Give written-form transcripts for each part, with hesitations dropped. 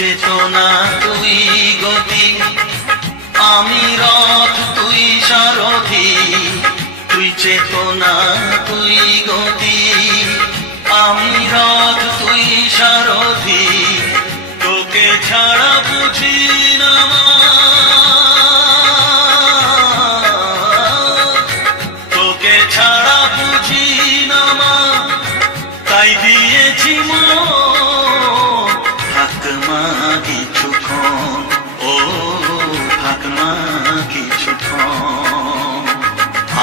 চেতনা তুই গতি, আমি রথ তুই সারথি। তুই চেতনা তুই গতি, আমি রথ তুই সারথি। তোকে ছাড়া বুঝি না মা, তোকে ছাড়া বুঝি না মা, তাই দিয়েছি মন। থাক মা কিছুক্ষণ, ও থাক মা কিছুক্ষণ,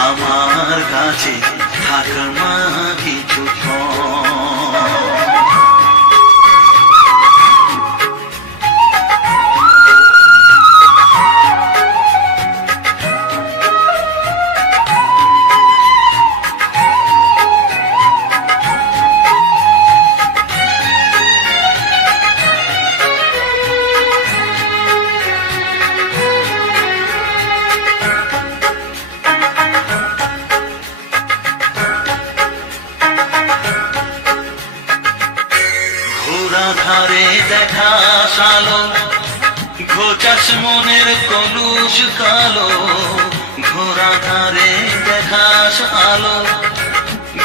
আমার কাছে থাক মা কিছুক্ষণ। ধারে দেখা সালো, ঘোচাস মনের কলুষ কালো। ঘোড়া ধারে দেখাস আলো,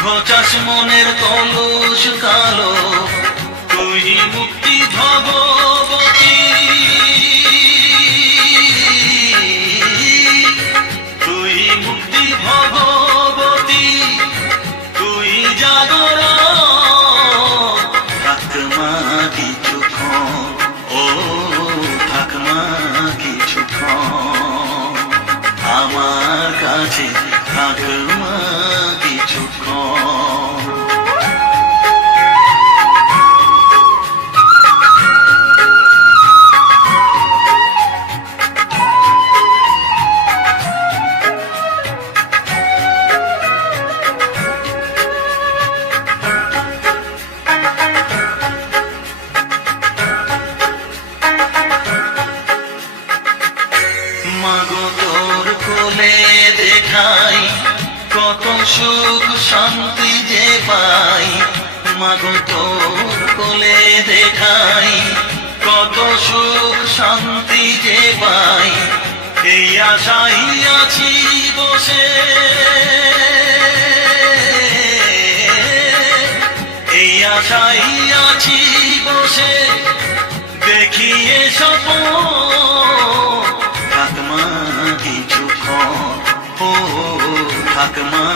ঘোচাস মনের কলুষ কালো। তুই মুক্তি ভগবতী, তুই মুক্তি ভগবতী, তুই জাগর। থাক মা কিছুক্ষণ, ও থাক মা কিছুক্ষণ, আমার কাছে থাক মা কিছুক্ষণ। মাগো তোর কোলে দেখাই কত সুখ শান্তি যে পাই। মাগো তোর কোলে দেখাই কত সুখ শান্তি যে পাই। এই আশাই আছি বসে, এই আশাই আছি বসে, দেখিয়ে স্বপ্ন। থাক মা কিছুক্ষণ, ও থাক মা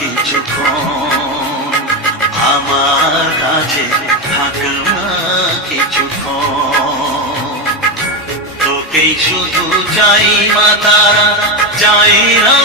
কিছুক্ষণ, আমার কাছে থাক মা কিছুক্ষণ। তোকেই শুধু চাই মা তারা, চাই না